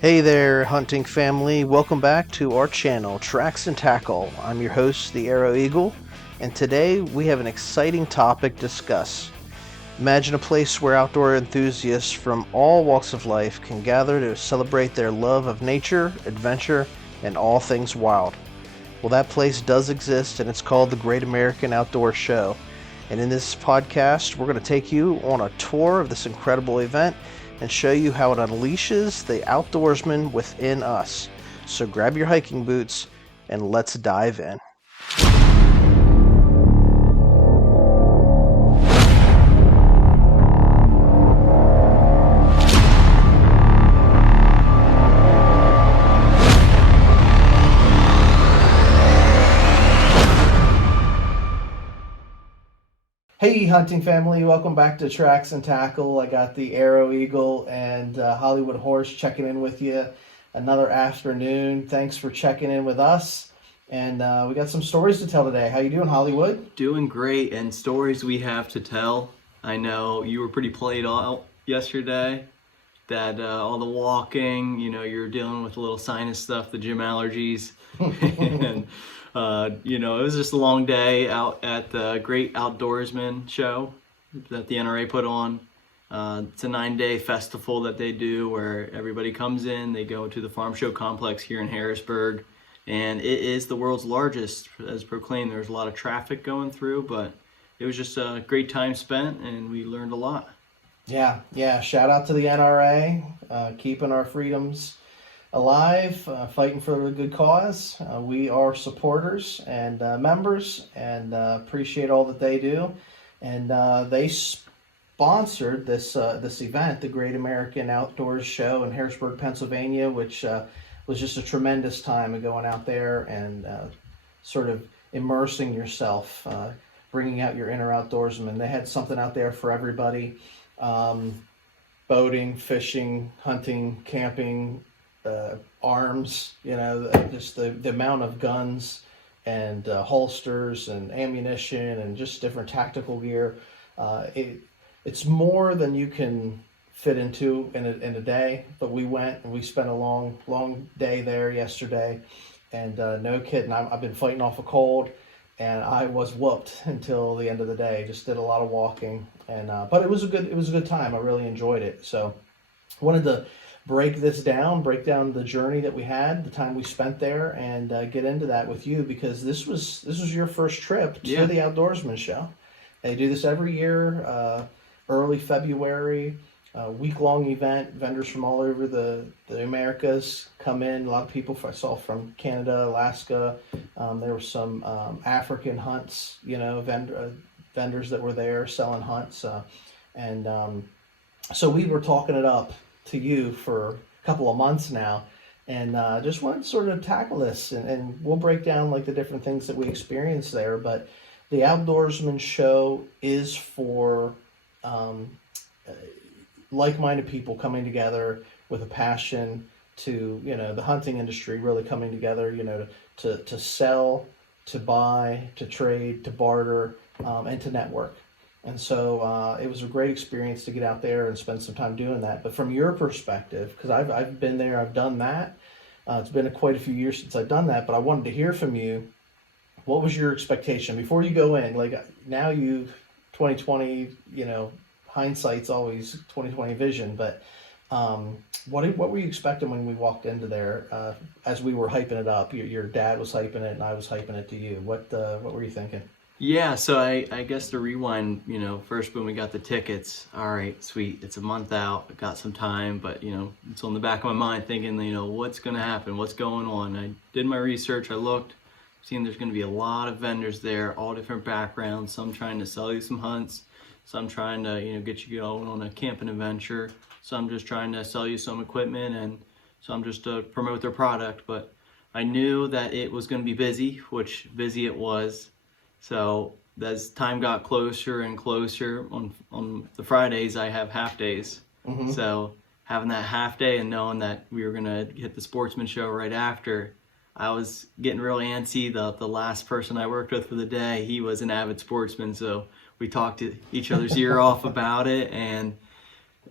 Hey there, hunting family. Welcome back to our channel, Tracks and Tackle. I'm your host, the Arrow Eagle, and today we have an exciting topic to discuss. Imagine a place where outdoor enthusiasts from all walks of life can gather to celebrate their love of nature, adventure, and all things wild. Well, that place does exist, and it's called the Great American Outdoor Show. And in this podcast, we're going to take you on a tour of this incredible event and show you how it unleashes the outdoorsman within us. So grab your hiking boots and let's dive in. Hey hunting family, welcome back to Tracks and Tackle. I got the Arrow Eagle and Hollywood Horse checking in with you another afternoon. Thanks for checking in with us, and we got some stories to tell today. How you doing, Hollywood? Doing great, and stories we have to tell. I know you were pretty played out yesterday, that all the walking, you're dealing with a little sinus stuff, the gym allergies, and it was just a long day out at the Great Outdoorsman show that the NRA put on. It's a 9-day festival that they do where everybody comes in, they go to the farm show complex here in Harrisburg, and it is the world's largest, as proclaimed. There's a lot of traffic going through, but it was just a great time spent, and we learned a lot. Yeah. Shout out to the NRA, keeping our freedoms alive, fighting for a good cause. We are supporters and members, and appreciate all that they do. And they sponsored this event, the Great American Outdoors Show in Harrisburg, Pennsylvania, which was just a tremendous time of going out there and sort of immersing yourself, bringing out your inner outdoorsman. They had something out there for everybody. Boating, fishing, hunting, camping, arms, just the amount of guns and holsters and ammunition and just different tactical gear. It's more than you can fit into in a day, but we went and we spent a long day there yesterday, and no kidding, I've been fighting off a cold, and I was whooped until the end of the day. Just did a lot of walking, and but it was a good time. I really enjoyed it. So I wanted to break down the journey that we had, the time we spent there, and get into that with you, because this was your first trip to the Outdoorsman Show. They do this every year, early February, week-long event. Vendors from all over the Americas come in. A lot of people I saw from Canada, Alaska. There were some African hunts, vendors that were there selling hunts. So we were talking it up to you for a couple of months now, and just wanted to sort of tackle this, and we'll break down like the different things that we experienced there. But the Outdoorsman Show is for like-minded people coming together with a passion to, the hunting industry really coming together, to sell, to buy, to trade, to barter, and to network. And so it was a great experience to get out there and spend some time doing that. But from your perspective, because I've been there, I've done that. It's been quite a few years since I've done that, but I wanted to hear from you. What was your expectation before you go in? Like, now 2020, hindsight's always 2020 vision, but what were you expecting when we walked into there, as we were hyping it up? Your dad was hyping it and I was hyping it to you. What were you thinking? Yeah, so I guess to rewind, first when we got the tickets, all right, sweet, it's a month out, I got some time, but it's on the back of my mind thinking, what's going to happen, what's going on. I did my research, I looked, seen there's going to be a lot of vendors there, all different backgrounds, some trying to sell you some hunts, some trying to, get you going on a camping adventure, some just trying to sell you some equipment, and some just to promote their product. But I knew that it was going to be busy, which busy it was. So as time got closer and closer, on the Fridays I have half days. Mm-hmm. So having that half day and knowing that we were gonna hit the Sportsman Show right after, I was getting really antsy. The last person I worked with for the day, he was an avid sportsman, so we talked to each other's ear off about it, and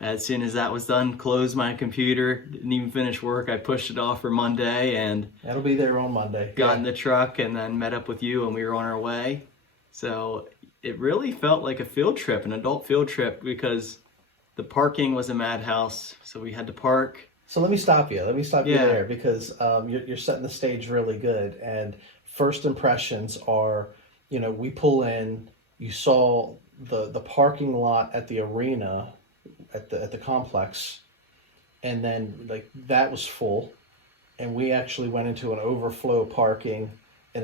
as soon as that was done, closed my computer, didn't even finish work. I pushed it off for Monday and That'll be there on Monday. got in the truck and then met up with you and we were on our way. So it really felt like a field trip, an adult field trip, because the parking was a madhouse. So we had to park. So let me stop you. Let me stop you Yeah. there, because you're setting the stage really good. And first impressions are, we pull in. You saw the parking lot at the arena, at the complex, and then like that was full, and we actually went into an overflow parking in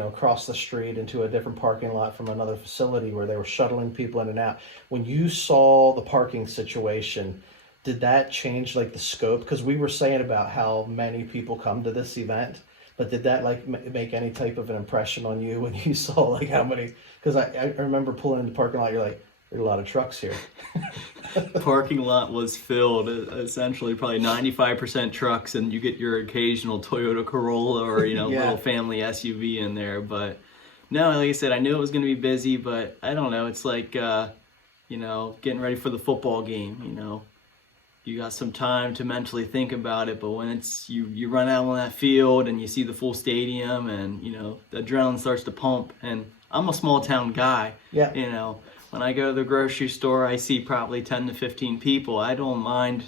across the street into a different parking lot from another facility where they were shuttling people in and out. When you saw the parking situation, did that change like the scope? Because we were saying about how many people come to this event, but did that like make any type of an impression on you when you saw like how many? Because I remember pulling in the parking lot, you're like, there's a lot of trucks here. The parking lot was filled, essentially probably 95% trucks, and you get your occasional Toyota Corolla or Yeah. little family SUV in there. But no, like I said, I knew it was going to be busy, but I don't know. It's like getting ready for the football game. You got some time to mentally think about it, but when it's you run out on that field and you see the full stadium and the adrenaline starts to pump. And I'm a small town guy. Yeah. When I go to the grocery store, I see probably 10 to 15 people. I don't mind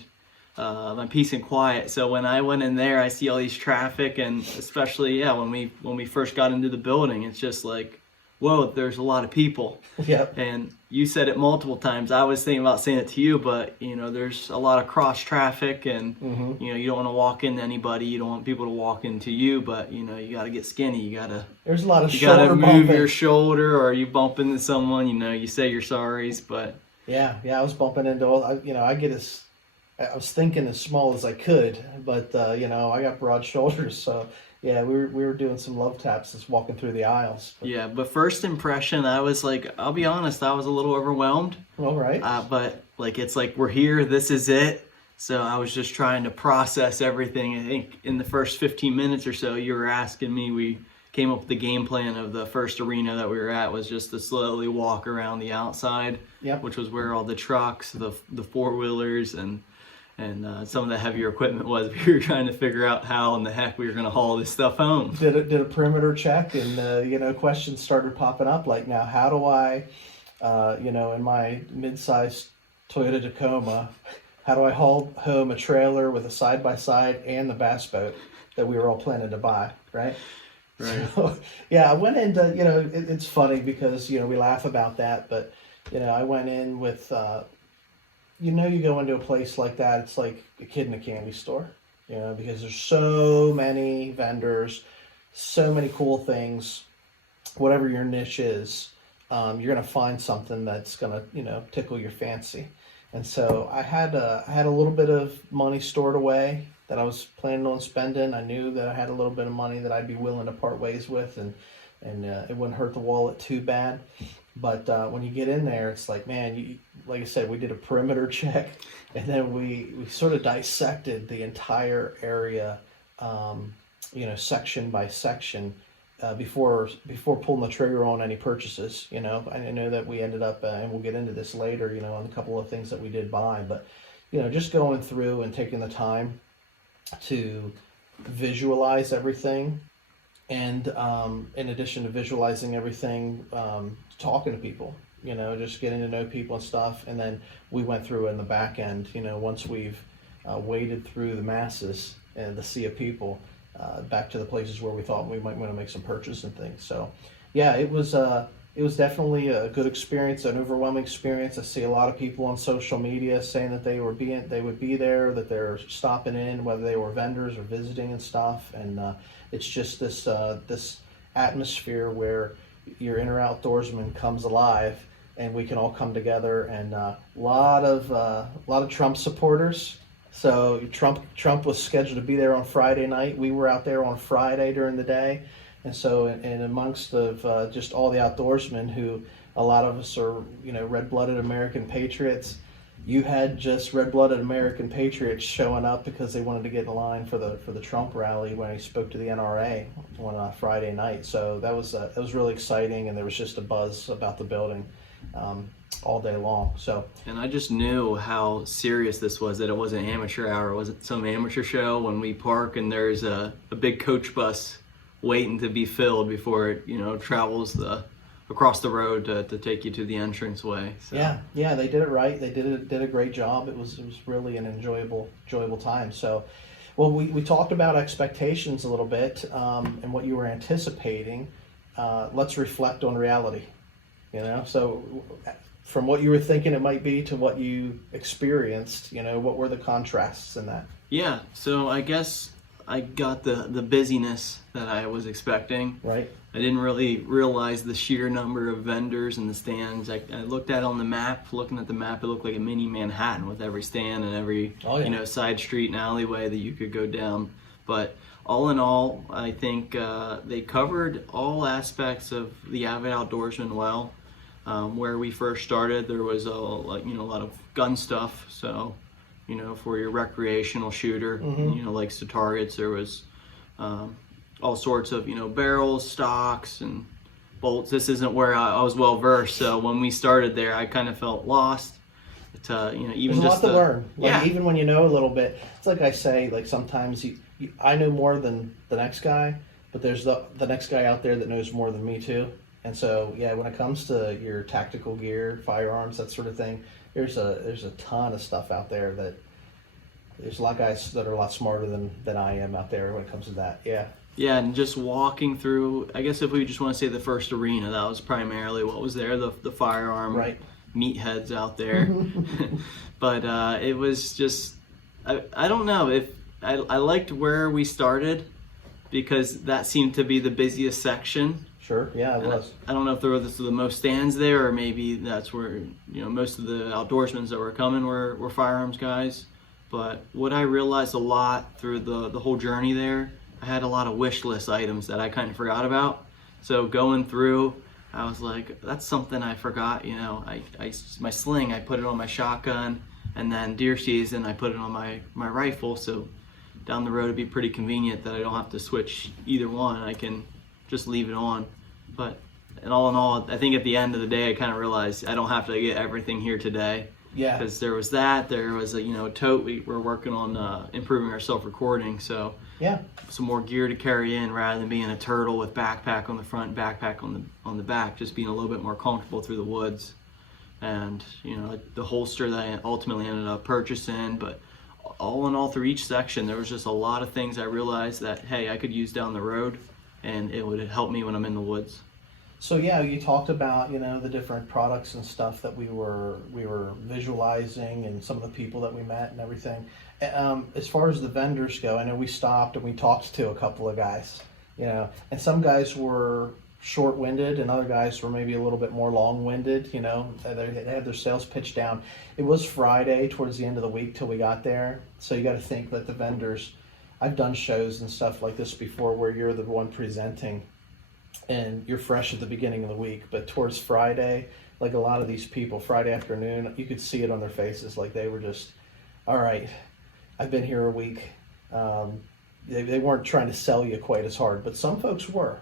my peace and quiet. So when I went in there, I see all these traffic, and especially when we first got into the building, it's just like, whoa, there's a lot of people. Yep. And you said it multiple times. I was thinking about saying it to you, but there's a lot of cross traffic, and you don't want to walk into anybody. You don't want people to walk into you, but you got to get skinny. There's a lot of you got to shoulder move bumping. your shoulder, or you bump into someone. You say your sorries, but Yeah, I was bumping into all. I was thinking as small as I could, but I got broad shoulders, so yeah, we were doing some love taps just walking through the aisles. But first impression, I was like, I'll be honest, I was a little overwhelmed. All right. But like, it's like, we're here, this is it. So I was just trying to process everything. I think in the first 15 minutes or so, you were asking me, we came up with the game plan of the first arena that we were at was just to slowly walk around the outside, Yep. which was where all the trucks, the four-wheelers, and some of the heavier equipment was. We were trying to figure out how in the heck we were going to haul this stuff home. Did a perimeter check, and questions started popping up like, now how do I, in my mid-sized Toyota Tacoma, how do I haul home a trailer with a side-by-side and the bass boat that we were all planning to buy, right? Right. So, yeah, I went into, it's funny because, we laugh about that, but, I went in with, you go into a place like that, it's like a kid in a candy store, because there's so many vendors, so many cool things. Whatever your niche is, you're going to find something that's going to, tickle your fancy. And so I had a little bit of money stored away that I was planning on spending. I knew that I had a little bit of money that I'd be willing to part ways with, and it wouldn't hurt the wallet too bad. But when you get in there, it's like, man, like I said, we did a perimeter check, and then we sort of dissected the entire area, section by section, before pulling the trigger on any purchases. I know that we ended up, and we'll get into this later, on a couple of things that we did buy, but just going through and taking the time to visualize everything. And in addition to visualizing everything, talking to people, just getting to know people and stuff. And then we went through in the back end, once we've waded through the masses and the sea of people, back to the places where we thought we might want to make some purchase and things. So, yeah, it was definitely a good experience, an overwhelming experience. I see a lot of people on social media saying that they would be there, that they're stopping in, whether they were vendors or visiting and stuff. And it's just this atmosphere where your inner outdoorsman comes alive, and we can all come together. And a lot of Trump supporters. So Trump was scheduled to be there on Friday night. We were out there on Friday during the day. And so, and amongst of just all the outdoorsmen, who a lot of us are, red-blooded American patriots, you had just red-blooded American patriots showing up because they wanted to get in line for the Trump rally when he spoke to the NRA on Friday night. So that was really exciting, and there was just a buzz about the building. all day long. So And I just knew how serious this was, that it wasn't amateur hour. It wasn't some amateur show when we park and there's a big coach bus waiting to be filled before it, travels across the road to take you to the entranceway. So. yeah, they did it right. They did a great job. It was really an enjoyable time. So, well, we talked about expectations a little bit, and what you were anticipating. Let's reflect on reality. So from what you were thinking it might be to what you experienced, what were the contrasts in that? Yeah, so I guess I got the busyness that I was expecting. Right. I didn't really realize the sheer number of vendors in the stands. I looked at it on the map. Looking at the map, it looked like a mini Manhattan with every stand and every side street and alleyway that you could go down. But all in all, I think they covered all aspects of the avid outdoorsman well. Where we first started, there was a lot of gun stuff. So, for your recreational shooter, likes to targets, there was all sorts of barrels, stocks, and bolts. This isn't where I was well versed. So when we started there, I kind of felt lost. Even there's just a lot to learn. Yeah. Even when you know a little bit, it's like I say. Like sometimes I know more than the next guy, but there's the next guy out there that knows more than me too. And so, yeah, when it comes to your tactical gear, firearms, that sort of thing, there's a ton of stuff out there that there's a lot of guys that are a lot smarter than I am out there when it comes to that. Yeah. Yeah, and just walking through, I guess if we just want to say the first arena, that was primarily what was there, the firearm meatheads out there. But it was just, I don't know, if I liked where we started because that seemed to be the busiest section. Sure, yeah, it was. I don't know if there was the most stands there, or maybe that's where most of the outdoorsmen that were coming were firearms guys. But what I realized a lot through the whole journey there, I had a lot of wish list items that I kind of forgot about. So going through, I was like, that's something I forgot. My sling, I put it on my shotgun, and then deer season, I put it on my rifle. So down the road, it'd be pretty convenient that I don't have to switch either one. I can just leave it on. But in all, I think at the end of the day, I kind of realized I don't have to get everything here today. Yeah. Because there was a tote. We're working on improving our self-recording. So yeah, some more gear to carry in rather than being a turtle with backpack on the front, backpack on the back. Just being a little bit more comfortable through the woods. And the holster that I ultimately ended up purchasing. But all in all, through each section, there was just a lot of things I realized that I could use down the road, and it would help me when I'm in the woods. So yeah, you talked about the different products and stuff that we were visualizing, and some of the people that we met and everything. As far as the vendors go, I know we stopped and we talked to a couple of guys, and some guys were short-winded and other guys were maybe a little bit more long-winded. They had their sales pitch down. It was Friday towards the end of the week till we got there, so you got to think that the vendors. I've done shows and stuff like this before where you're the one presenting and you're fresh at the beginning of the week, but towards Friday, like a lot of these people, Friday afternoon, you could see it on their faces, like they were just, all right, I've been here a week. They weren't trying to sell you quite as hard, but some folks were,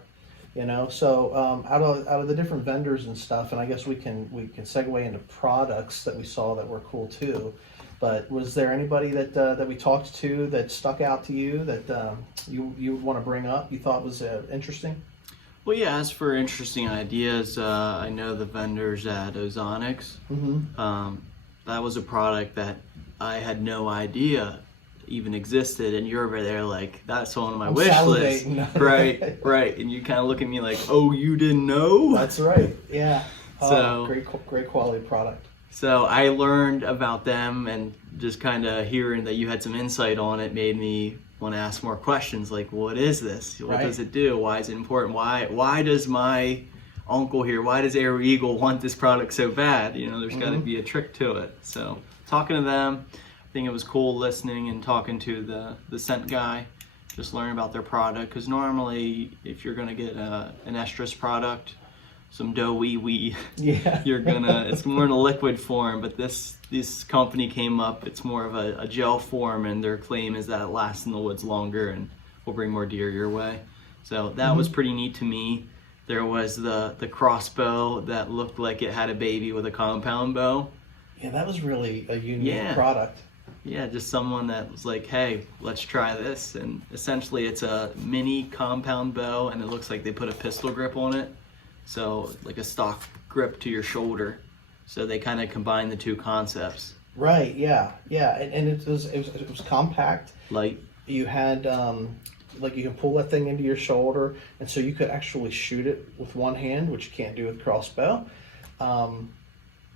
so out of the different vendors and stuff, and I guess we can segue into products that we saw that were cool too. But was there anybody that we talked to that stuck out to you that you want to bring up, you thought was interesting? Well, yeah, as for interesting ideas, I know the vendors at Ozonics. Mm-hmm. That was a product that I had no idea even existed, and you're over there like, that's on my wish list. Right. And you kind of look at me like, oh, you didn't know? That's right, yeah. So great quality product. So I learned about them, and just kind of hearing that you had some insight on it made me want to ask more questions, like, what is this? What does it do? Why is it important? Why does my uncle here, why does Air Eagle want this product so bad? There's got to be a trick to it. So talking to them, I think it was cool listening and talking to the scent guy, just learning about their product. Because normally, if you're going to get an estrus product, some doughy, you're gonna, it's more in a liquid form, but this company came up, it's more of a gel form, and their claim is that it lasts in the woods longer and will bring more deer your way. So that was pretty neat to me. There was the crossbow that looked like it had a baby with a compound bow. Yeah, that was really a unique product. Yeah, just someone that was like, hey, let's try this. And essentially it's a mini compound bow, and it looks like they put a pistol grip on it. So like a stock grip to your shoulder. So they kind of combine the two concepts. Right, yeah. And it was compact. Light. You had, like you can pull that thing into your shoulder, and so you could actually shoot it with one hand, which you can't do with crossbow.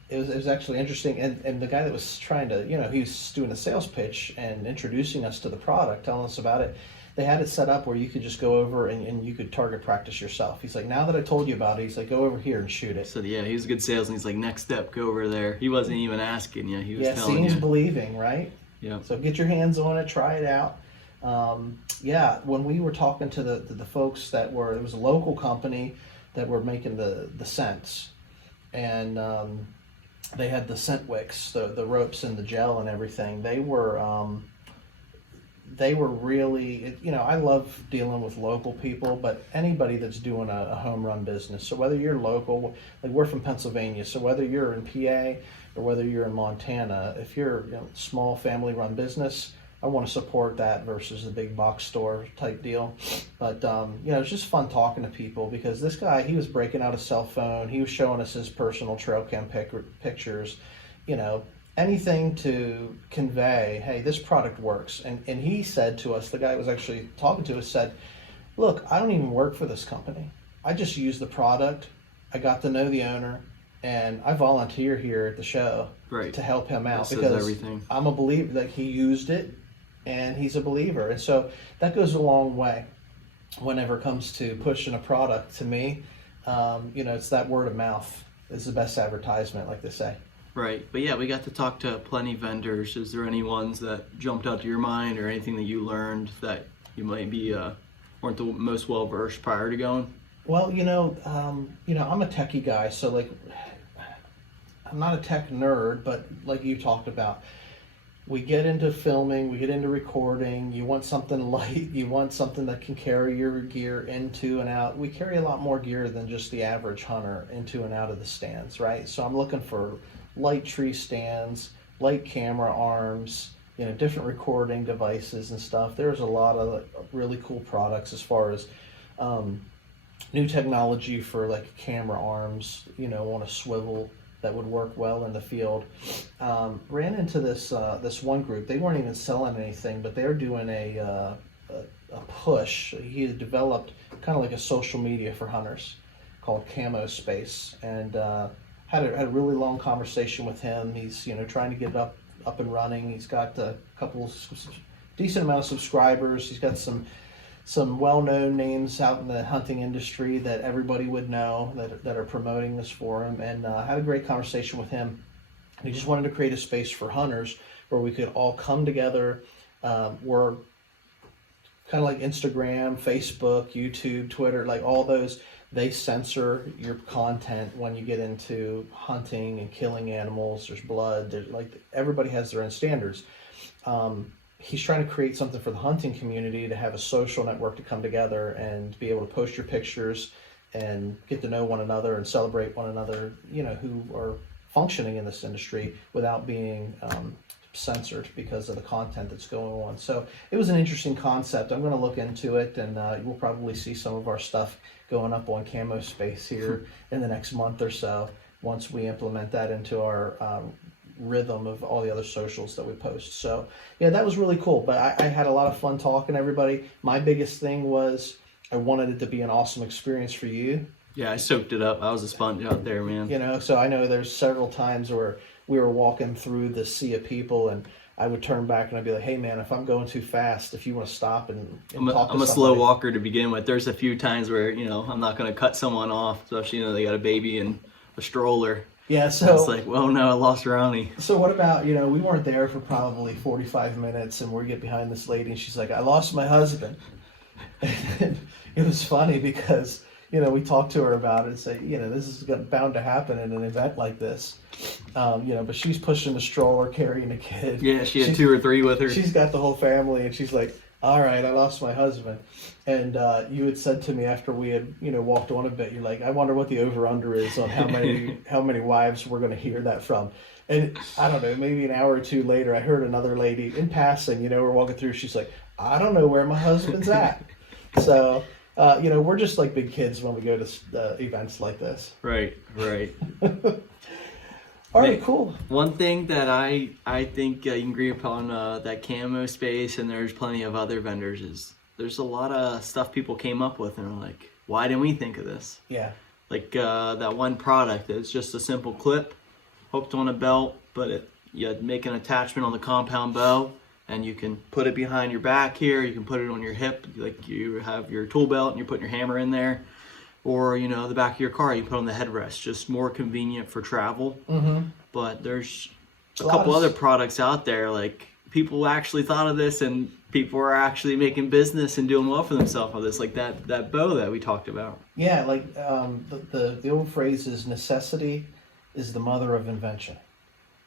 It was actually interesting, and the guy that was trying to, he was doing a sales pitch and introducing us to the product, telling us about it. They had it set up where you could just go over and you could target practice yourself. He's like, now that I told you about it, he's like, go over here and shoot it. So yeah, he was a good salesman. He's like, next step, go over there. He wasn't even asking you. He was telling you. Yeah, seeing is believing, right? Yeah. So get your hands on it, try it out. When we were talking to the folks it was a local company that were making the scents, and they had the scent wicks, the ropes and the gel and everything. They were really, I love dealing with local people, but anybody that's doing a home run business. So whether you're local, like we're from Pennsylvania, so whether you're in PA or whether you're in Montana, if you're a small family run business, I want to support that versus the big box store type deal. But, it's just fun talking to people, because this guy, he was breaking out a cell phone. He was showing us his personal trail cam pictures, anything to convey, hey, this product works. And he said to us, the guy who was actually talking to us said, look, I don't even work for this company. I just use the product. I got to know the owner, and I volunteer here at the show to help him out, because everything. I'm a believer that he used it, and he's a believer. And so that goes a long way whenever it comes to pushing a product. To me, it's that word of mouth is the best advertisement, like they say. Right. But yeah, we got to talk to plenty of vendors. Is there any ones that jumped out to your mind, or anything that you learned that you might be weren't the most well versed prior to going? Well, I'm a techie guy, so like I'm not a tech nerd, but like you talked about, we get into filming, we get into recording. You want something light, you want something that can carry your gear into and out. We carry a lot more gear than just the average hunter into and out of the stands, right? So I'm looking for light tree stands, light camera arms, different recording devices and stuff. There's a lot of really cool products as far as new technology for like camera arms, on a swivel that would work well in the field. Ran into this one group. They weren't even selling anything, but they're doing a push. He had developed kind of like a social media for hunters called Camo Space, and had a really long conversation with him. He's trying to get it up and running. He's got a couple decent amount of subscribers. He's got some well-known names out in the hunting industry that everybody would know that are promoting this for him, and had a great conversation with him. He just wanted to create a space for hunters where we could all come together. We're kind of like Instagram, Facebook, YouTube, Twitter, like all those. They censor your content when you get into hunting and killing animals. There's blood. There's everybody has their own standards. He's trying to create something for the hunting community to have a social network to come together and be able to post your pictures and get to know one another and celebrate one another, who are functioning in this industry without being censored because of the content that's going on. So it was an interesting concept. I'm going to look into it, and we'll probably see some of our stuff going up on Camo Space here in the next month or so, once we implement that into our rhythm of all the other socials that we post. So yeah, that was really cool. But I had a lot of fun talking to everybody. My biggest thing was I wanted it to be an awesome experience for you. Yeah, I soaked it up. I was a sponge out there, man. So I know there's several times where we were walking through the sea of people, and I would turn back and I'd be like, hey man, if I'm going too fast, if you want to stop and talk to I'm a somebody. slow walker to begin with. There's a few times where, I'm not going to cut someone off, especially, they got a baby and a stroller. Yeah, so it's like, well, no, I lost Ronnie. So what about, we weren't there for probably 45 minutes, and we get behind this lady, and she's like, I lost my husband. And it was funny because, we talked to her about it and say, this is bound to happen in an event like this. But she's pushing the stroller, carrying a kid. Yeah, she had 2 or 3 with her. She's got the whole family, and she's like, All right, I lost my husband. And you had said to me after we had, walked on a bit, you're like, I wonder what the over under is on how many wives we're going to hear that from. And I don't know, maybe an hour or two later, I heard another lady in passing, we're walking through. She's like, I don't know where my husband's at. So, we're just like big kids when we go to events like this. Right. All right, cool. One thing that I think you can agree upon that camo space, and there's plenty of other vendors, is there's a lot of stuff people came up with and are like, why didn't we think of this? Yeah. Like that one product that's just a simple clip hooked on a belt, but you make an attachment on the compound bow, and you can put it behind your back here. You can put it on your hip, like you have your tool belt and you're putting your hammer in there. Or, the back of your car, you put on the headrest, just more convenient for travel. Mm-hmm. But there's a couple other products out there, like people actually thought of this, and people are actually making business and doing well for themselves with this, like that bow that we talked about. Yeah, like the old phrase is necessity is the mother of invention.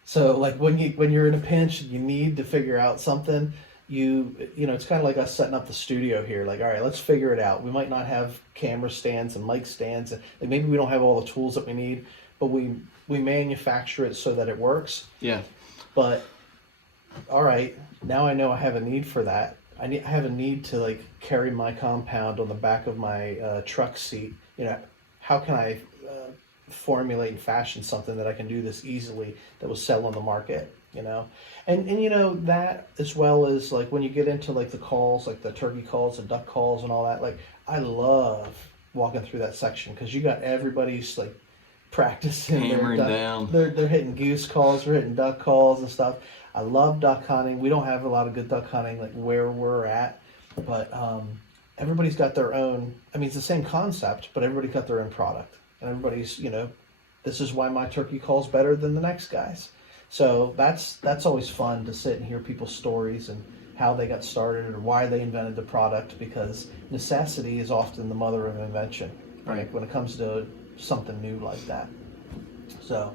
So like when you're in a pinch and you need to figure out something, it's kind of like us setting up the studio here. Like, all right, let's figure it out. We might not have camera stands and mic stands, and maybe we don't have all the tools that we need, but we manufacture it so that it works. Yeah. But all right, now I know I have a need for that. I have a need to like carry my compound on the back of my truck seat. How can I formulate and fashion something that I can do this easily that will sell on the market? And that, as well as like when you get into like the calls, like the turkey calls, the duck calls and all that, like I love walking through that section because you got everybody's like practicing hammering down. They're hitting goose calls, we're hitting duck calls and stuff. I love duck hunting. We don't have a lot of good duck hunting like where we're at, but everybody's got their own. I mean, it's the same concept, but everybody's got their own product, and everybody's this is why my turkey call's better than the next guy's. So that's always fun to sit and hear people's stories and how they got started or why they invented the product, because necessity is often the mother of invention, right? When it comes to something new like that. So,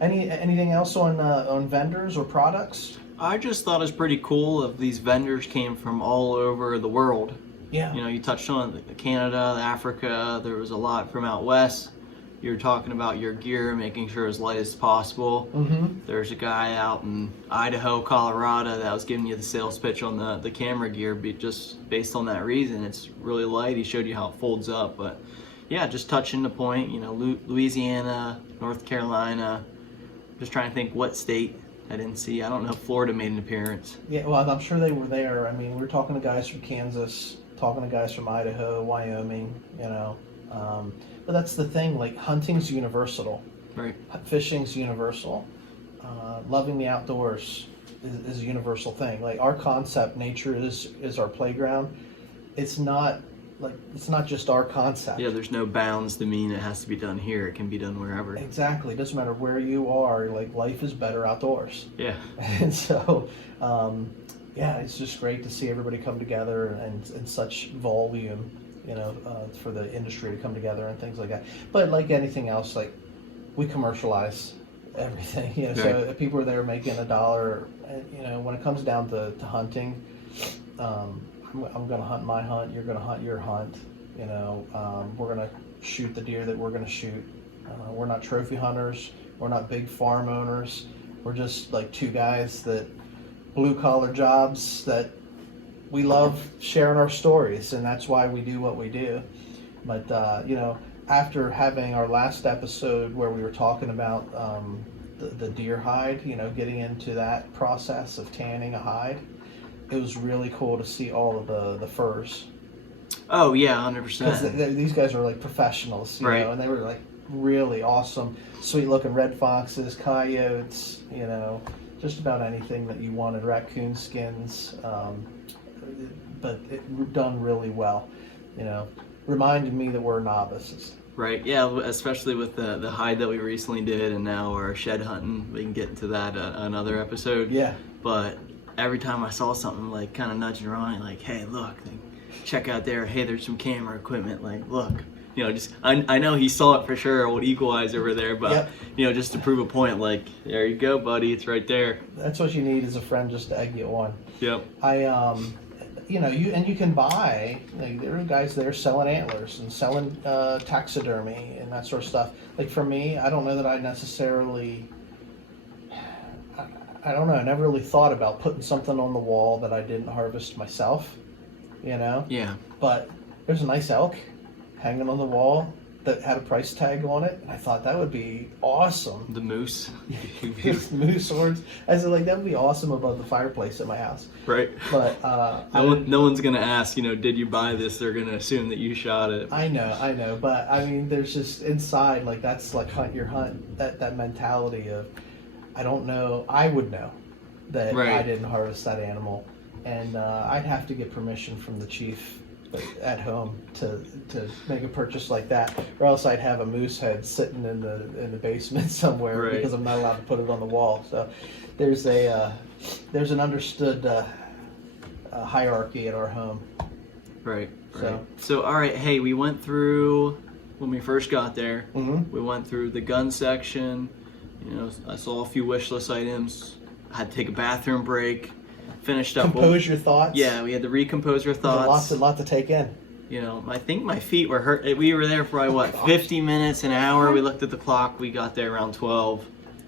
anything else on vendors or products? I just thought it was pretty cool if these vendors came from all over the world. Yeah. You touched on the Canada, the Africa. There was a lot from out west. You were talking about your gear, making sure as light as possible. Mm-hmm. There's a guy out in Idaho, Colorado that was giving you the sales pitch on the camera gear, just based on that reason. It's really light. He showed you how it folds up. But yeah, just touching the point, Louisiana, North Carolina. Just trying to think what state I didn't see. I don't know if Florida made an appearance. Yeah, well, I'm sure they were there. I mean, we're talking to guys from Kansas, talking to guys from Idaho, Wyoming, But that's the thing, like hunting's universal. Right. Fishing's universal. Loving the outdoors is a universal thing. Like our concept, nature is our playground. It's not just our concept. Yeah, there's no bounds to mean it has to be done here. It can be done wherever. Exactly. It doesn't matter where you are. Like life is better outdoors. Yeah. And so, it's just great to see everybody come together and in such volume, for the industry to come together and things like that. But like anything else, like we commercialize everything, Right. So if people are there making $1, when it comes down to hunting, I'm going to hunt my hunt, you're going to hunt your hunt, we're going to shoot the deer that we're going to shoot. We're not trophy hunters. We're not big farm owners. We're just like two guys that blue collar jobs that we love sharing our stories, and that's why we do what we do. But after having our last episode where we were talking about the deer hide, getting into that process of tanning a hide, it was really cool to see all of the furs. Oh yeah, 100%. Because these guys are like professionals, right. And they were like really awesome, sweet looking red foxes, coyotes, just about anything that you wanted, raccoon skins. But it done really well, reminded me that we're novices. Right, yeah, especially with the hide that we recently did and now our shed hunting. We can get into that another episode. Yeah. But every time I saw something, like kind of nudging Ronnie, like, hey, look, check out there. Hey, there's some camera equipment. Like, look. I know he saw it for sure, old Equalizer over there, but, yep. Just to prove a point, like, there you go, buddy, it's right there. That's what you need as a friend, just to egg you on. Yep. you can buy, like, there are guys there selling antlers and selling taxidermy and that sort of stuff. Like, for me, I don't know that I necessarily, I don't know, I never really thought about putting something on the wall that I didn't harvest myself, Yeah. but there's a nice elk hanging on the wall that had a price tag on it, and I thought that would be awesome. The moose. Moose horns. I said, like, that would be awesome above the fireplace at my house. Right. But no one's gonna ask, did you buy this? They're gonna assume that you shot it. I know, but I mean, there's just inside, like, that's like hunt your hunt. That mentality of, I don't know, I would know that Right. I didn't harvest that animal, and I'd have to get permission from the chief at home to make a purchase like that, or else I'd have a moose head sitting in the basement somewhere, Right. because I'm not allowed to put it on the wall. So there's an understood hierarchy at our home. Right. So- So all right, hey, we went through when we first got there. Mm-hmm. We went through the gun section. I saw a few wish list items. I had to take a bathroom break. Finished up. Compose your thoughts. Yeah, we had to recompose our There's thoughts. a lot to take in. I think my feet were hurt. We were there for probably 50 minutes, an hour. We looked at the clock. We got there around 12.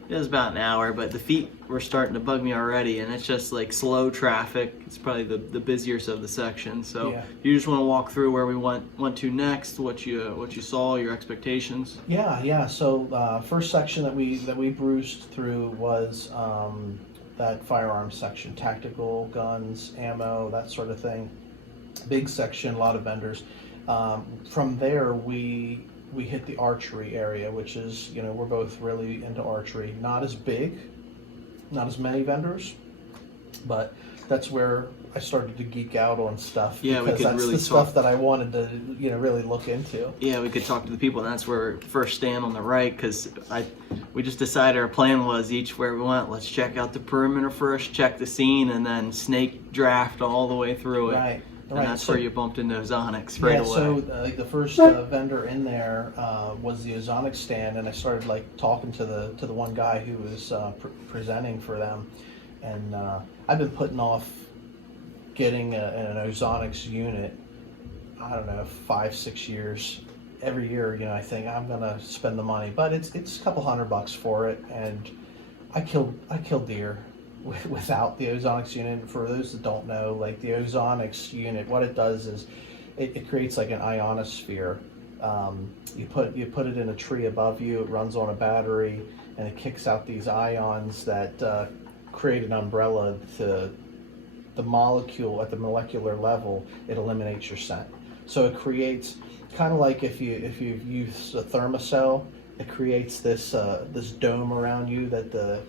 It was about an hour, but the feet were starting to bug me already, and it's just like slow traffic. It's probably the busiest of the sections. So Yeah. you just want to walk through where we went to next, what you saw, your expectations. Yeah. So first section that we bruised through was that firearms section, tactical guns, ammo, that sort of thing. Big section, a lot of vendors. From there, we hit the archery area, which is, we're both really into archery. Not as big, not as many vendors, but that's where I started to geek out on stuff. Yeah, we because could that's really the stuff that I wanted to, really look into. Yeah, we could talk to the people, and that's where first stand on the right, because we just decided our plan was each where we went, let's check out the perimeter first, check the scene, and then snake draft all the way through it. Right. And that's where you bumped into Ozonics right away. So the first vendor in there was the Ozonics stand, and I started talking to the one guy who was presenting for them, and I've been putting off getting an Ozonics unit, I don't know, 5-6 years. Every year, I think I'm gonna spend the money, but it's a couple $100 for it, and I killed deer without the Ozonics unit. For those that don't know, like, the Ozonics unit, what it does is it creates like an ionosphere. You put it in a tree above you, it runs on a battery, and it kicks out these ions that create an umbrella to the molecule. At the molecular level, it eliminates your scent. So it creates, kind of like if you've used a thermocell, it creates this dome around you that the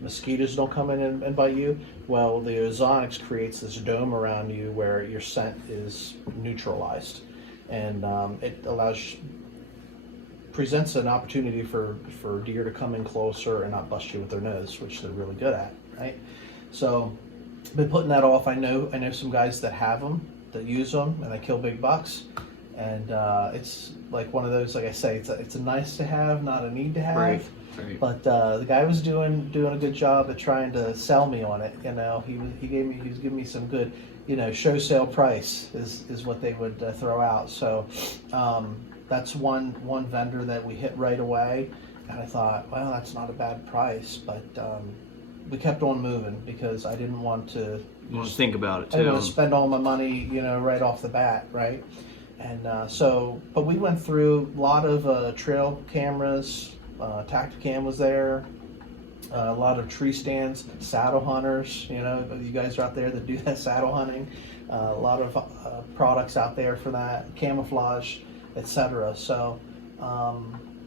mosquitoes don't come in and bite you. Well, the Ozonics creates this dome around you where your scent is neutralized, and it presents an opportunity for deer to come in closer and not bust you with their nose, which they're really good at, right? So been putting that off. I know some guys that have them, that use them, and they kill big bucks. And it's like one of those, like I say, it's a nice to have, not a need to have. Right. But the guy was doing a good job at trying to sell me on it. He was giving me some good, show sale price is what they would throw out. So that's one vendor that we hit right away, and I thought, well, that's not a bad price, but we kept on moving because I didn't want to. You want to think about it too. I didn't want to spend all my money, right off the bat, right? And but we went through a lot of trail cameras. Tacticam was there. A lot of tree stands, saddle hunters. You guys are out there that do that saddle hunting. A lot of products out there for that, camouflage, etc. So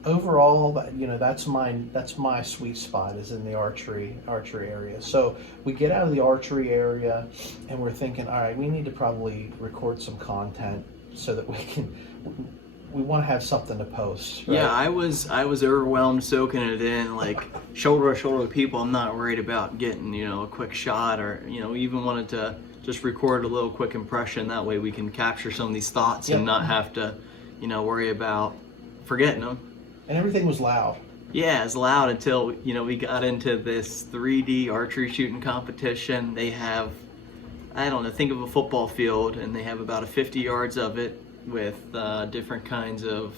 overall, that's my sweet spot, is in the archery area. So we get out of the archery area, and we're thinking, all right, we need to probably record some content so that we want to have something to post. Right? Yeah, I was overwhelmed soaking it in, like shoulder to shoulder with people. I'm not worried about getting, a quick shot, or, we even wanted to just record a little quick impression. That way we can capture some of these thoughts and not have to, worry about forgetting them. And everything was loud. Yeah, it's loud until, we got into this 3D archery shooting competition. They have I don't know, think of a football field, and they have about a 50 yards of it with different kinds of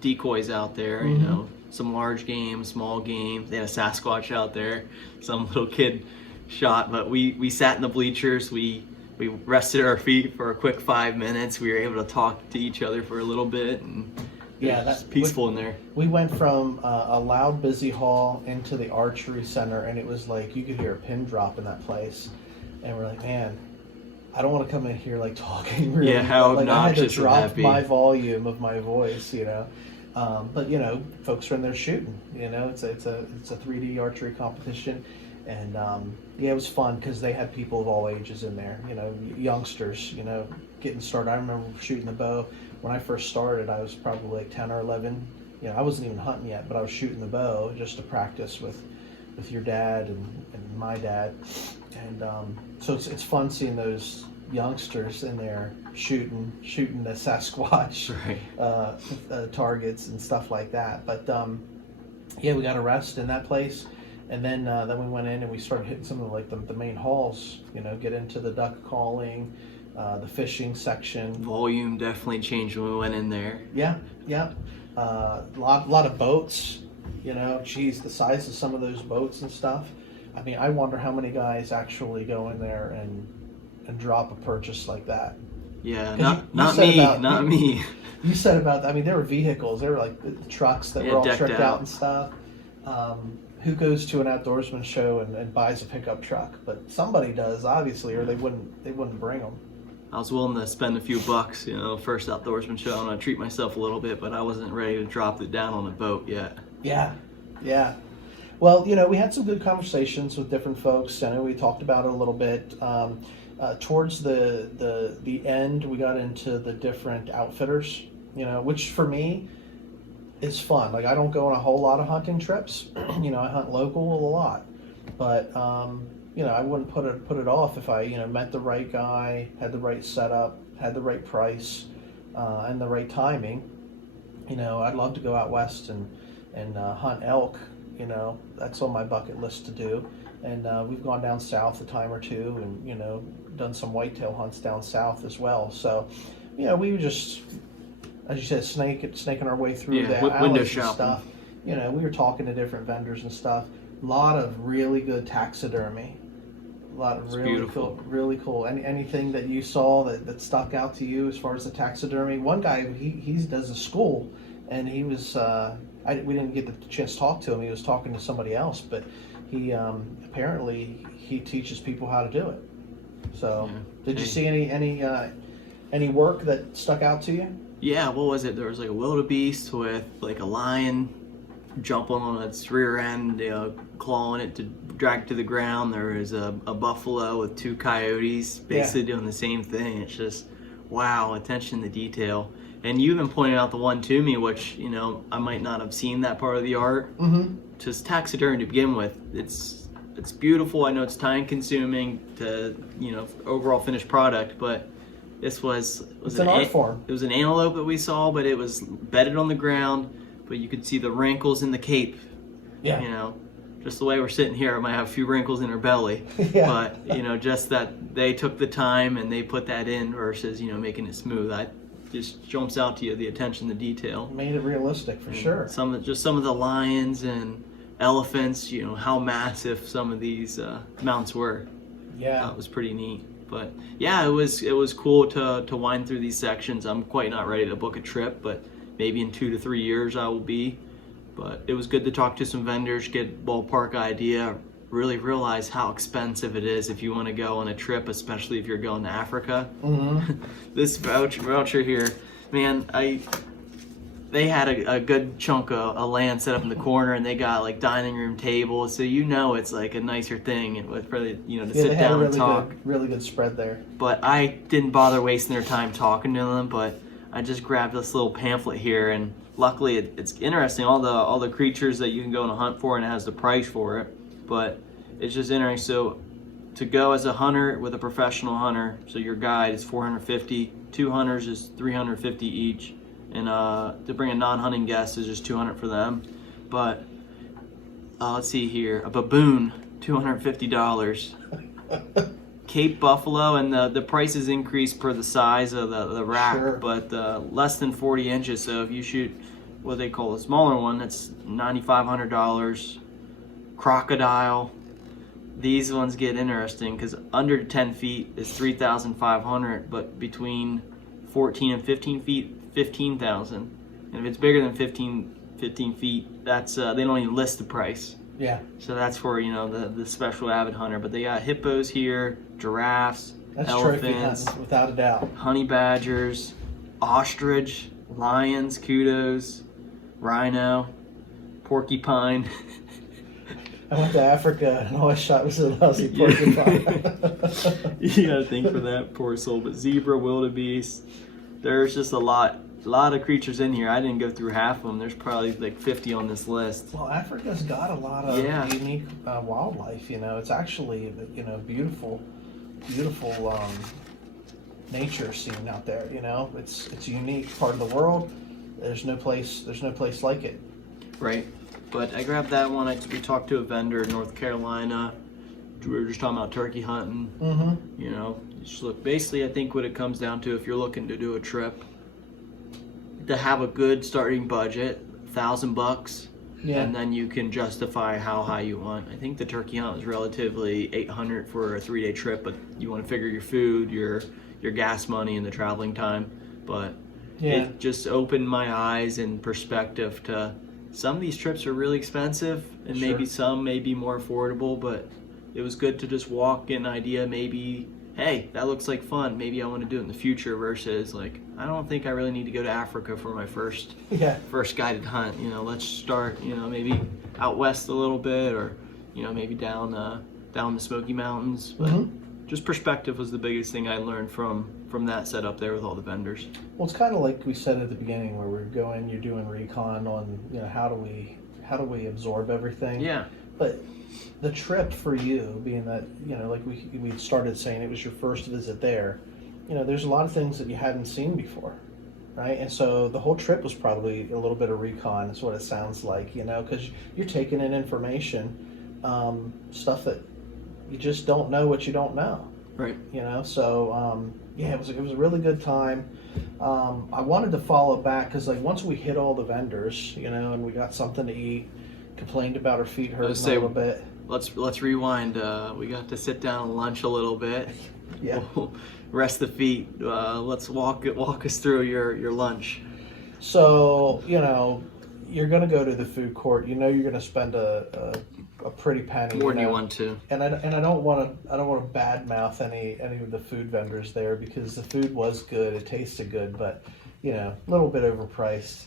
decoys out there, you know, some large game, small game. They had a Sasquatch out there, some little kid shot, but we sat in the bleachers, we rested our feet for a quick 5 minutes. We were able to talk to each other for a little bit, and that's peaceful in there. We went from a loud, busy hall into the archery center, and it was like you could hear a pin drop in that place. And we're like, man, I don't want to come in here like talking really. Yeah, how like, obnoxious I had to would that drop be? my volume of my voice, you know. But you know, folks are in there shooting. You know, it's a 3D archery competition, and yeah, it was fun because they had people of all ages in there. You know, youngsters. You know, getting started. I remember shooting the bow when I first started. I was probably like 10 or 11. You know, I wasn't even hunting yet, but I was shooting the bow just to practice with your dad and my dad, and so it's fun seeing those youngsters in there shooting the Sasquatch targets and stuff like that. But yeah, we got a rest in that place, and then we went in and we started hitting some of like the main halls. You know, get into the duck calling, the fishing section. Volume definitely changed when we went in there. Yeah. A lot of boats. You know, geez, the size of some of those boats and stuff. I mean, I wonder how many guys actually go in there and drop a purchase like that. Yeah, not me. You said about, I mean, there were vehicles, there were like the trucks that were all tricked out and stuff. Who goes to an outdoorsman show and buys a pickup truck? But somebody does, obviously, or they wouldn't bring them. I was willing to spend a few bucks, you know, first outdoorsman show. I'm gonna treat myself a little bit, but I wasn't ready to drop it down on a boat yet. Yeah. Well, you know, we had some good conversations with different folks. I know we talked about it a little bit. Towards the end, we got into the different outfitters, you know, which for me is fun. Like, I don't go on a whole lot of hunting trips. You know, I hunt local a lot, but you know, I wouldn't put it off if I, you know, met the right guy, had the right setup, had the right price, and the right timing. You know, I'd love to go out west and hunt elk. You know, that's on my bucket list to do. And we've gone down south a time or two, and you know, done some whitetail hunts down south as well. So, you know, we were just, as you said, snaking our way through the window alleys and shopping stuff. You know, we were talking to different vendors and stuff. A lot of really good taxidermy. A lot of really cool. Anything that you saw that stuck out to you as far as the taxidermy? One guy, he does a school, and he was we didn't get the chance to talk to him. He was talking to somebody else, but he apparently he teaches people how to do it. So, did you see any work that stuck out to you? Yeah, what was it? There was like a wildebeest with like a lion jumping on its rear end, you know, clawing it to drag it to the ground. There was a buffalo with two coyotes basically doing the same thing. It's just, wow, attention to detail. And you even pointed out the one to me, which, you know, I might not have seen that part of the art. Just taxidermy to begin with. It's beautiful. I know it's time consuming to, you know, overall finished product, but this was an art form. It was an antelope that we saw, but it was bedded on the ground, but you could see the wrinkles in the cape. Yeah. You know, just the way we're sitting here, it might have a few wrinkles in her belly. But, you know, just that they took the time and they put that in versus, you know, making it smooth. Just jumps out to you, the attention to detail. Made it realistic for sure. Some of the lions and elephants, you know, how massive some of these mounts were. Yeah. That was pretty neat. But yeah, it was cool to wind through these sections. I'm quite not ready to book a trip, but maybe in 2 to 3 years I will be. But it was good to talk to some vendors, get ballpark idea, really realize how expensive it is if you want to go on a trip, especially if you're going to Africa. This voucher here, man, they had a good chunk of land set up in the corner, and they got like dining room tables, so you know it's like a nicer thing for the, you know, to sit down and talk. Really good spread there. But I didn't bother wasting their time talking to them, but I just grabbed this little pamphlet here, and luckily it's interesting, all the creatures that you can go on a hunt for, and it has the price for it. But it's just interesting. So to go as a hunter with a professional hunter, so your guide is $450, 2 hunters is $350 each, and to bring a non-hunting guest is just $200 for them. But let's see here, a baboon, $250. Cape buffalo, and the prices increase per the size of the rack, Sure. but less than 40 inches. So if you shoot what they call a smaller one, that's $9,500. Crocodile. These ones get interesting because under 10 feet is 3,500, but between 14 and 15 feet, 15,000. And if it's bigger than 15 feet, that's they don't even list the price. Yeah. So that's for, you know, the special avid hunter. But they got hippos here, giraffes, That's trophy elephants, hunting, without a doubt. honey badgers, ostrich, lions, kudos, rhino, porcupine. I went to Africa and all I shot was a lousy porcupine. You gotta think for that poor soul. But zebra, wildebeest, there's just a lot of creatures in here. I didn't go through half of them. There's probably like 50 on this list. Well, Africa's got a lot of Yeah. unique wildlife. You know, it's actually, you know, beautiful nature scene out there. You know, it's a unique part of the world. There's no place like it. Right. But I grabbed that one. We talked to a vendor in North Carolina. We were just talking about turkey hunting. Mm-hmm. You know, just look. Basically, I think what it comes down to, if you're looking to do a trip, to have a good starting budget, $1,000, Yeah. and then you can justify how high you want. I think the turkey hunt is relatively $800 for a 3-day trip, but you want to figure your food, your gas money, and the traveling time. But Yeah. it just opened my eyes and perspective to some of these trips are really expensive, and Sure. maybe some may be more affordable, but it was good to just walk, get an idea, maybe, hey, that looks like fun, maybe I want to do it in the future, versus like, I don't think I really need to go to Africa for my first Yeah. guided hunt. You know, let's start, you know, maybe out west a little bit, or, you know, maybe down the Smoky Mountains. But just perspective was the biggest thing I learned from that setup there with all the vendors. Well, it's kind of like we said at the beginning, where we're going, you're doing recon on, you know, how do we absorb everything. Yeah. But the trip for you, being that, you know, like we started saying, it was your first visit there, you know, there's a lot of things that you hadn't seen before, right? And so the whole trip was probably a little bit of recon, is what it sounds like, you know, because you're taking in information, stuff that you just don't know what you don't know. Right. You know, so yeah, it was a really good time. I wanted to follow back because, like, once we hit all the vendors, you know, and we got something to eat, complained about our feet hurting a little bit. Let's rewind. We got to sit down and lunch a little bit. Yeah. We'll rest the feet. Let's walk us through your lunch. So, you know, you're gonna go to the food court. You know, you're gonna spend a pretty penny. More than you know? want to. And I don't want to badmouth any of the food vendors there, because the food was good, it tasted good, but, you know, a little bit overpriced.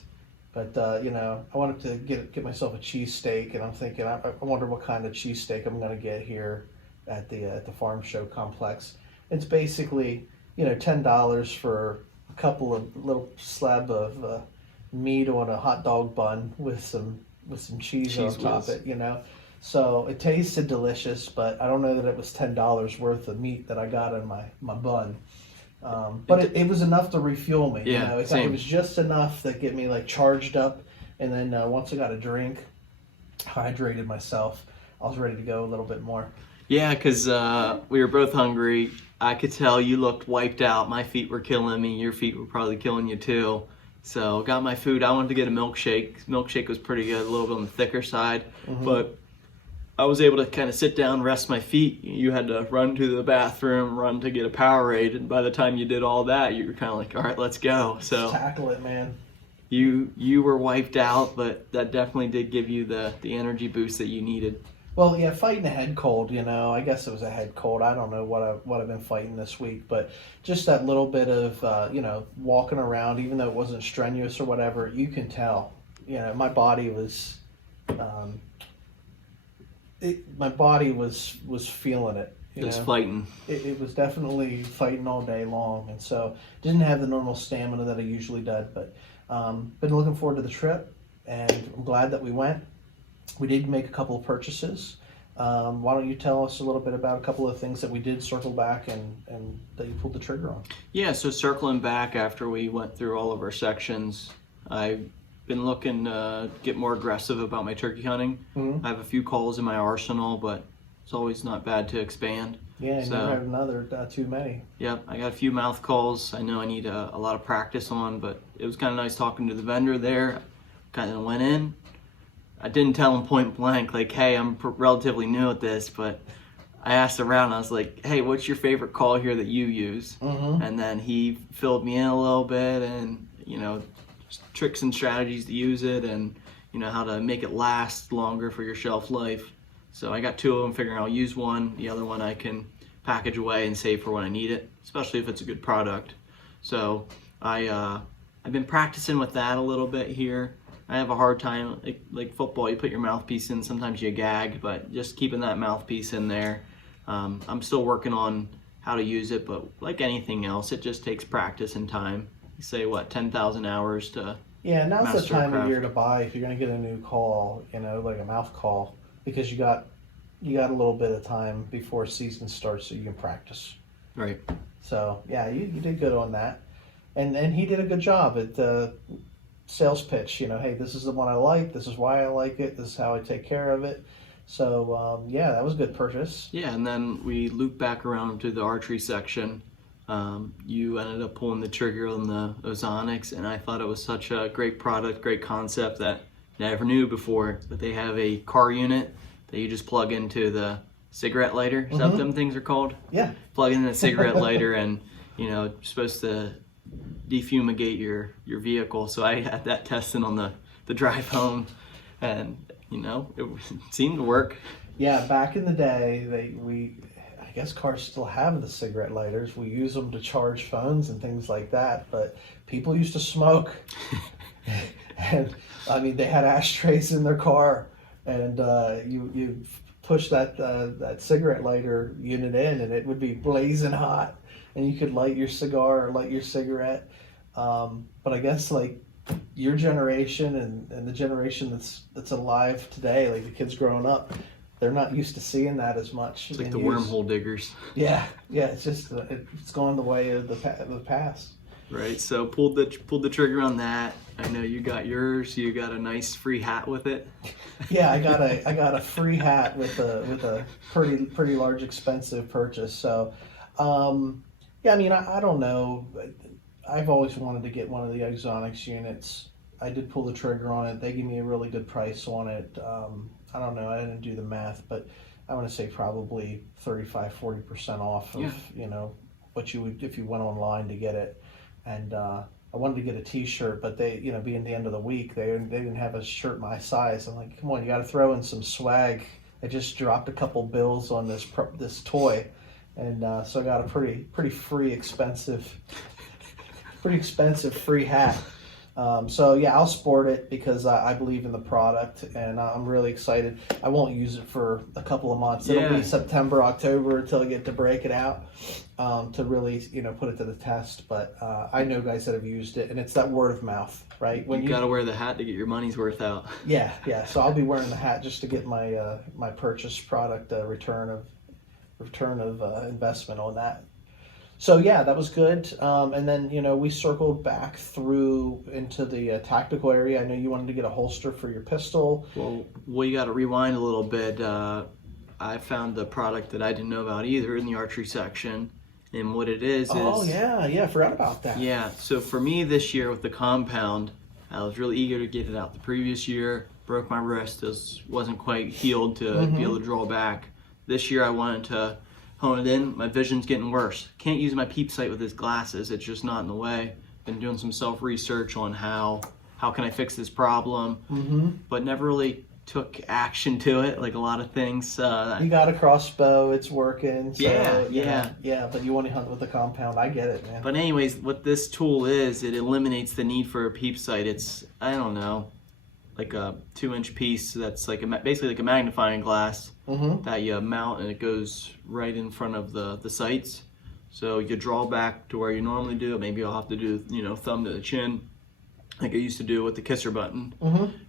But you know, I wanted to get myself a cheesesteak, and I'm thinking, I wonder what kind of cheesesteak I'm gonna get here at the farm show complex. It's basically, you know, $10 for a couple of little slab of meat on a hot dog bun with some cheese on top of it, you know. So it tasted delicious, but I don't know that it was $10 worth of meat that I got in my bun. But it was enough to refuel me. Yeah, you know, same. it was just enough to get me like charged up, and then once I got a drink, hydrated myself, I was ready to go a little bit more. Yeah, because we were both hungry. I could tell you looked wiped out. My feet were killing me. Your feet were probably killing you too. So got my food. I wanted to get a milkshake. Milkshake was pretty good, a little bit on the thicker side, but I was able to kind of sit down, rest my feet. You had to run to the bathroom, run to get a Powerade, and by the time you did all that, you were kind of like, all right, let's go. So Let's tackle it, man. you were wiped out, but that definitely did give you the energy boost that you needed. Well, yeah, fighting a head cold, you know, I guess it was a head cold. I don't know what I've been fighting this week, but just that little bit of, you know, walking around, even though it wasn't strenuous or whatever, you can tell, you know, my body was, was feeling it. You Just know? fighting. It was definitely fighting all day long, and so didn't have the normal stamina that I usually did, but been looking forward to the trip, and I'm glad that we went. We did make a couple of purchases. Why don't you tell us a little bit about a couple of things that we did circle back and that you pulled the trigger on? Yeah, so circling back after we went through all of our sections, I've been looking to get more aggressive about my turkey hunting. I have a few calls in my arsenal, but it's always not bad to expand. Yeah, and So, never have another too many. Yep, I got a few mouth calls. I know I need a lot of practice on, but it was kind of nice talking to the vendor there. Kind of went in. I didn't tell him point blank, like, hey, I'm relatively new at this, but I asked around. I was like, hey, what's your favorite call here that you use? And then he filled me in a little bit, and tricks and strategies to use it, and how to make it last longer for your shelf life. So I got two of them, figuring I'll use one. The other one I can package away and save for when I need it, especially if it's a good product. So I've been practicing with that a little bit here. I have a hard time, like football, you put your mouthpiece in, sometimes you gag, but just keeping that mouthpiece in there. I'm still working on how to use it, but like anything else, it just takes practice and time. You say, what, 10,000 hours to Yeah, now's the master time of craft. year to buy if you're going to get a new call, like a mouth call, because you got a little bit of time before season starts so you can practice. Right. So yeah, you did good on that, and he did a good job at the sales pitch. Hey, this is the one I like. This is why I like it. This is how I take care of it. So yeah, that was a good purchase. Yeah, and then we looped back around to the archery section. You ended up pulling the trigger on the Ozonics, and I thought it was such a great product, great concept that I never knew before. But they have a car unit that you just plug into the cigarette lighter. Is that what them things are called? Yeah. Plug in the cigarette lighter, and you're supposed to defumigate your vehicle. So I had that testing on the drive home, and it seemed to work. Yeah, back in the day, I guess cars still have the cigarette lighters. We use them to charge phones and things like that, but people used to smoke. And I mean, they had ashtrays in their car, and you push that cigarette lighter unit in, and it would be blazing hot, and you could light your cigar or light your cigarette. But I guess like your generation and the generation that's alive today, like the kids growing up, they're not used to seeing that as much. It's like the wormhole diggers. Yeah, it's just it's gone the way of the past. Right. So pulled the trigger on that. I know you got yours. You got a nice free hat with it. Yeah, I got a free hat with a pretty large expensive purchase. So, yeah, I mean, I don't know. I've always wanted to get one of the Exonics units. I did pull the trigger on it. They gave me a really good price on it. I don't know. I didn't do the math, but I want to say probably 35-40% off of what you would if you went online to get it. And I wanted to get a T-shirt, but they, being the end of the week, they didn't have a shirt my size. I'm like, come on, you got to throw in some swag. I just dropped a couple bills on this toy, and so I got a pretty expensive free hat. So yeah, I'll sport it because I believe in the product, and I'm really excited. I won't use it for a couple of months. It'll be September, October until I get to break it out to really put it to the test. But I know guys that have used it, and it's that word of mouth, right? You got to wear the hat to get your money's worth out. Yeah. So I'll be wearing the hat just to get my my purchased product return of investment on that. So yeah, that was good. And then we circled back through into the tactical area. I know you wanted to get a holster for your pistol. Well, we got to rewind a little bit. I found the product that I didn't know about either in the archery section, and what it is. Oh yeah, I forgot about that. Yeah. So for me this year with the compound, I was really eager to get it out. The previous year, broke my wrist, wasn't quite healed to be able to draw back. This year I wanted to hone it in. My vision's getting worse. Can't use my peep sight with his glasses. It's just not in the way. Been doing some self-research on how can I fix this problem, but never really took action to it like a lot of things. You got a crossbow, it's working. So, yeah. But you want to hunt with the compound. I get it, man. But anyways, what this tool is, it eliminates the need for a peep sight. It's, I don't know, like a 2-inch piece that's like basically like a magnifying glass that you mount, and it goes right in front of the sights. So you draw back to where you normally do. Maybe I'll have to do thumb to the chin, like I used to do with the kisser button,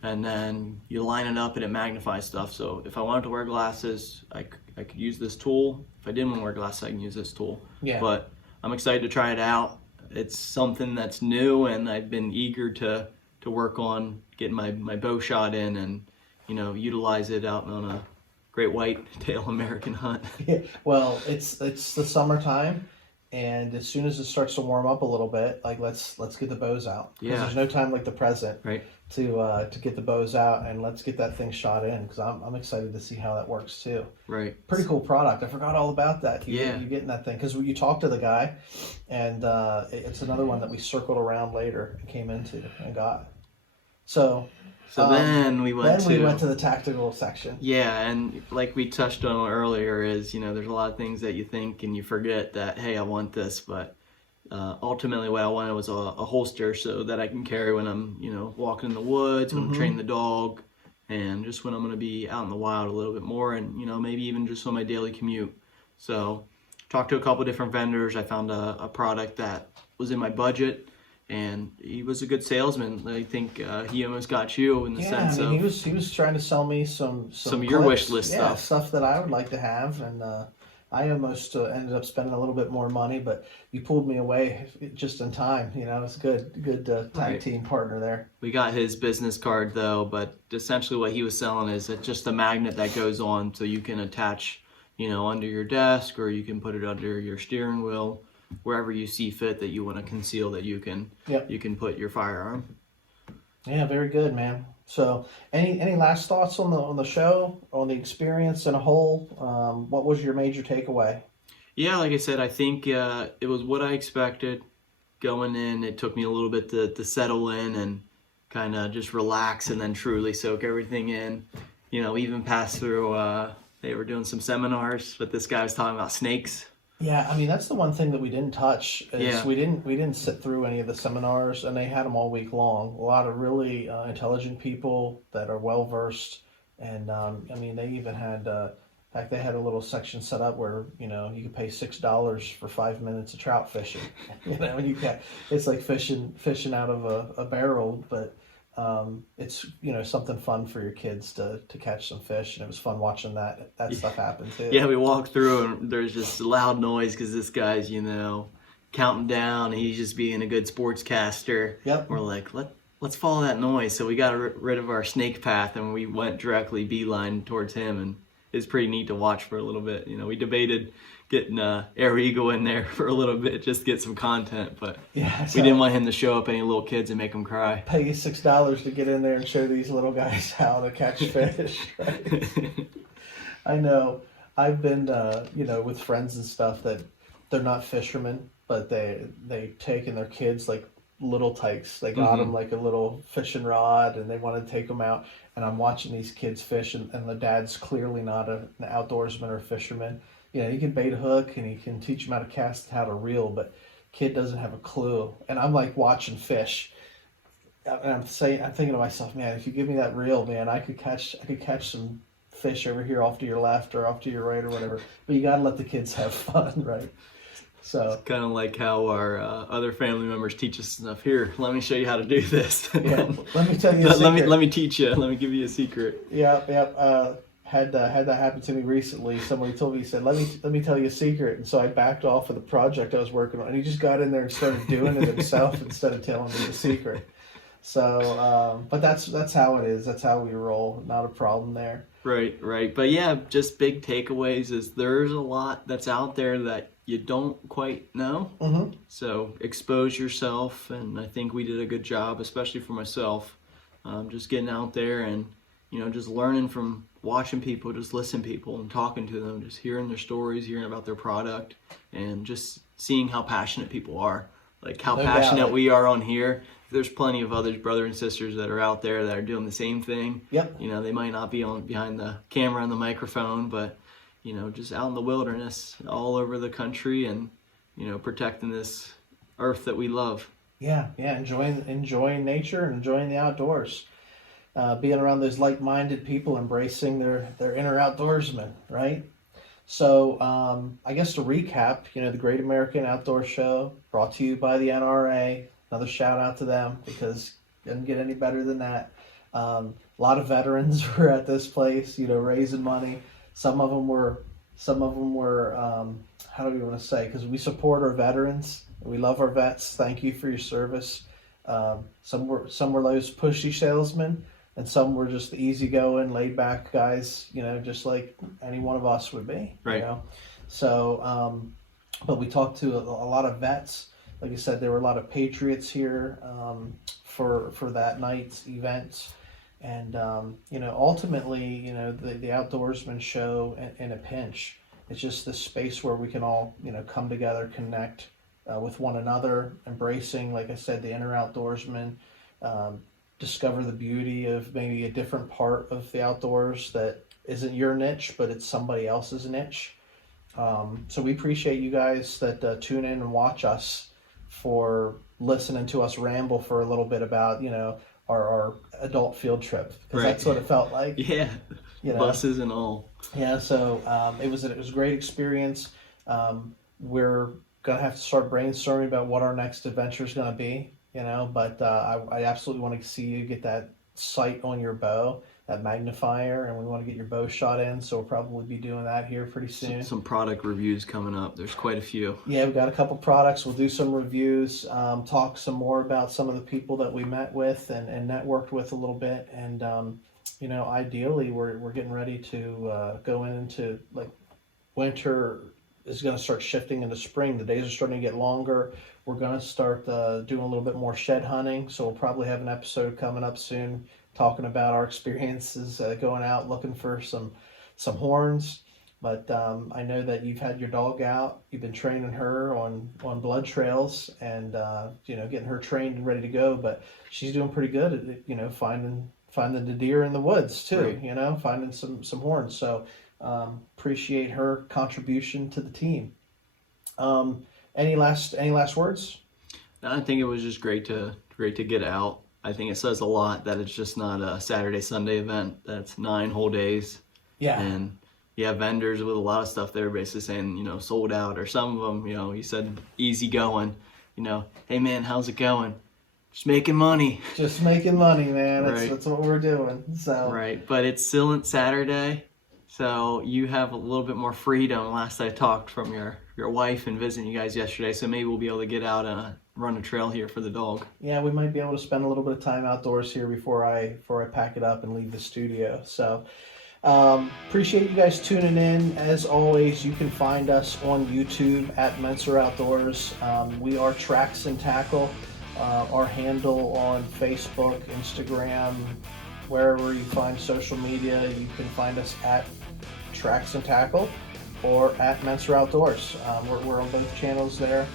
and then you line it up and it magnifies stuff. So if I wanted to wear glasses, I could use this tool. If I didn't want to wear glasses, I can use this tool. Yeah. But I'm excited to try it out. It's something that's new, and I've been eager to work on getting my bow shot in and utilize it out on great white tail American hunt. Yeah, well, it's the summertime, and as soon as it starts to warm up a little bit, like let's get the bows out, because Yeah. there's no time like the present Right. to get the bows out, and let's get that thing shot in, because I'm excited to see how that works too. Right. Pretty cool product. I forgot all about that. Yeah. You getting that thing, because you talked to the guy, and it's another one that we circled around later and came into and got. So Then we went to the tactical section. Yeah, and like we touched on earlier, is there's a lot of things that you think and you forget that, hey, I want this, but ultimately what I wanted was a holster so that I can carry when I'm walking in the woods, when I'm training the dog, and just when I'm going to be out in the wild a little bit more, and maybe even just on my daily commute. So talked to a couple different vendors. I found a product that was in my budget, and he was a good salesman. I think he almost got you in the sense of he was trying to sell me some of your wish list stuff that I would like to have, and I almost ended up spending a little bit more money, but you pulled me away just in time. It's good tag team partner there. We got his business card though, but essentially what he was selling is just a magnet that goes on, so you can attach under your desk, or you can put it under your steering wheel, wherever you see fit that you want to conceal, that you can put your firearm. Yeah, very good, man. So any last thoughts on the show, on the experience in a whole? What was your major takeaway? Yeah, like I said, I think it was what I expected going in. It took me a little bit to settle in and kind of just relax and then truly soak everything in. Even pass through, they were doing some seminars, but this guy was talking about snakes. Yeah, I mean, that's the one thing that we didn't touch. Is we didn't sit through any of the seminars, and they had them all week long. A lot of really intelligent people that are well versed, and I mean, they even had, in fact, they had a little section set up where you could pay $6 for 5 minutes of trout fishing. And it's like fishing out of a barrel, but it's something fun for your kids to catch some fish, and it was fun watching that stuff happen too. Yeah, we walked through and there's just loud noise because this guy's counting down, and he's just being a good sportscaster. Yep. We're like, let's follow that noise. So we got rid of our snake path and we went directly beeline towards him, and it's pretty neat to watch for a little bit. We debated getting Air Eagle in there for a little bit just to get some content, but we didn't want him to show up any little kids and make them cry. Pay you $6 to get in there and show these little guys how to catch fish. Right? I know. I've been, with friends and stuff that they're not fishermen, but they taken their kids like little tykes. They got them like a little fishing rod, and they want to take them out. And I'm watching these kids fish, and the dad's clearly not an outdoorsman or fisherman. He can bait a hook and he can teach them how to cast, how to reel, but kid doesn't have a clue. And I'm like watching fish, and I'm thinking to myself, man, if you give me that reel, man, I could catch some fish over here off to your left or off to your right or whatever. But you got to let the kids have fun, right? So it's kind of like how our other family members teach us stuff. Here, let me show you how to do this. Yeah, let me tell you a secret. Let me teach you. Let me give you a secret. Yeah. Had that happen to me recently. Somebody told me, he said, let me tell you a secret. And so I backed off of the project I was working on, and he just got in there and started doing it himself instead of telling me the secret. So, but that's how it is. That's how we roll. Not a problem there. Right. But yeah, just big takeaways is there's a lot that's out there that you don't quite know. Mm-hmm. So expose yourself, and I think we did a good job, especially for myself, just getting out there and just learning from watching people, just listening to people and talking to them, just hearing their stories, hearing about their product, and just seeing how passionate people are. Like how passionate we are on here. There's plenty of other brothers and sisters that are out there that are doing the same thing. Yep. They might not be behind the camera and the microphone, but just out in the wilderness all over the country, and protecting this earth that we love. Yeah, enjoying nature and enjoying the outdoors. Being around those like-minded people, embracing their inner outdoorsmen, right? So I guess to recap, the Great American Outdoor Show, brought to you by the NRA. Another shout out to them, because it doesn't get any better than that. A lot of veterans were at this place, raising money. Some of them were how do we want to say? Because we support our veterans. We love our vets. Thank you for your service. Some were those pushy salesmen. and some were just easygoing, laid back guys, just like any one of us would be. Right. So, but we talked to a lot of vets. Like I said, there were a lot of patriots here for that night's event. And, ultimately, the outdoorsman show in a pinch, it's just this space where we can all, come together, connect with one another, embracing, like I said, the inner outdoorsman, discover the beauty of maybe a different part of the outdoors that isn't your niche, but it's somebody else's niche. So we appreciate you guys that tune in and watch us, for listening to us ramble for a little bit about, our adult field trip, because that's what it felt like. Yeah, buses and all. Yeah, so it was a great experience. We're gonna have to start brainstorming about what our next adventure is gonna be, but I absolutely want to see you get that sight on your bow, that magnifier, and we want to get your bow shot in, so we'll probably be doing that here pretty soon. Some product reviews coming up. There's quite a few. Yeah, we've got a couple products. We'll do some reviews, talk some more about some of the people that we met with and networked with a little bit, and ideally we're getting ready to go into, like, winter is going to start shifting into spring. The days are starting to get longer. We're going to start doing a little bit more shed hunting, so we'll probably have an episode coming up soon talking about our experiences going out looking for some horns. But I know that you've had your dog out. You've been training her on blood trails, and getting her trained and ready to go. But she's doing pretty good at finding the deer in the woods too. Right. Finding some horns. So appreciate her contribution to the team. Any last words? I think it was just great to get out. I think it says a lot that it's just not a Saturday, Sunday event. That's 9 whole days. Yeah. And you have vendors with a lot of stuff that are basically saying, sold out, or some of them, you said easy going, hey man, how's it going? Just making money. Just making money, man. Right. That's what we're doing. So. Right. But it's still Saturday, so you have a little bit more freedom. Last I talked from your wife and visiting you guys yesterday, so maybe we'll be able to get out and run a trail here for the dog. Yeah, we might be able to spend a little bit of time outdoors here before I pack it up and leave the studio. So appreciate you guys tuning in. As always, you can find us on YouTube at Mentzer Outdoors. We are Tracks and Tackle. Our handle on Facebook, Instagram, wherever you find social media, you can find us at Tracks and Tackle or at Mentzer Outdoors. We're on both channels there,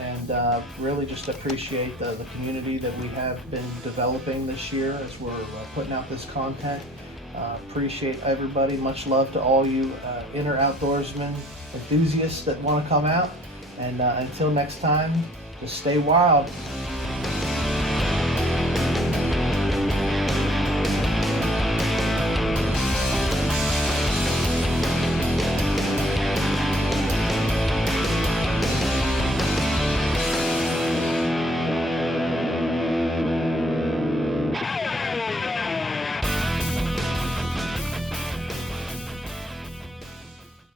and really just appreciate the community that we have been developing this year as we're putting out this content. Appreciate everybody. Much love to all you inner outdoorsmen, enthusiasts that want to come out. And until next time, just stay wild.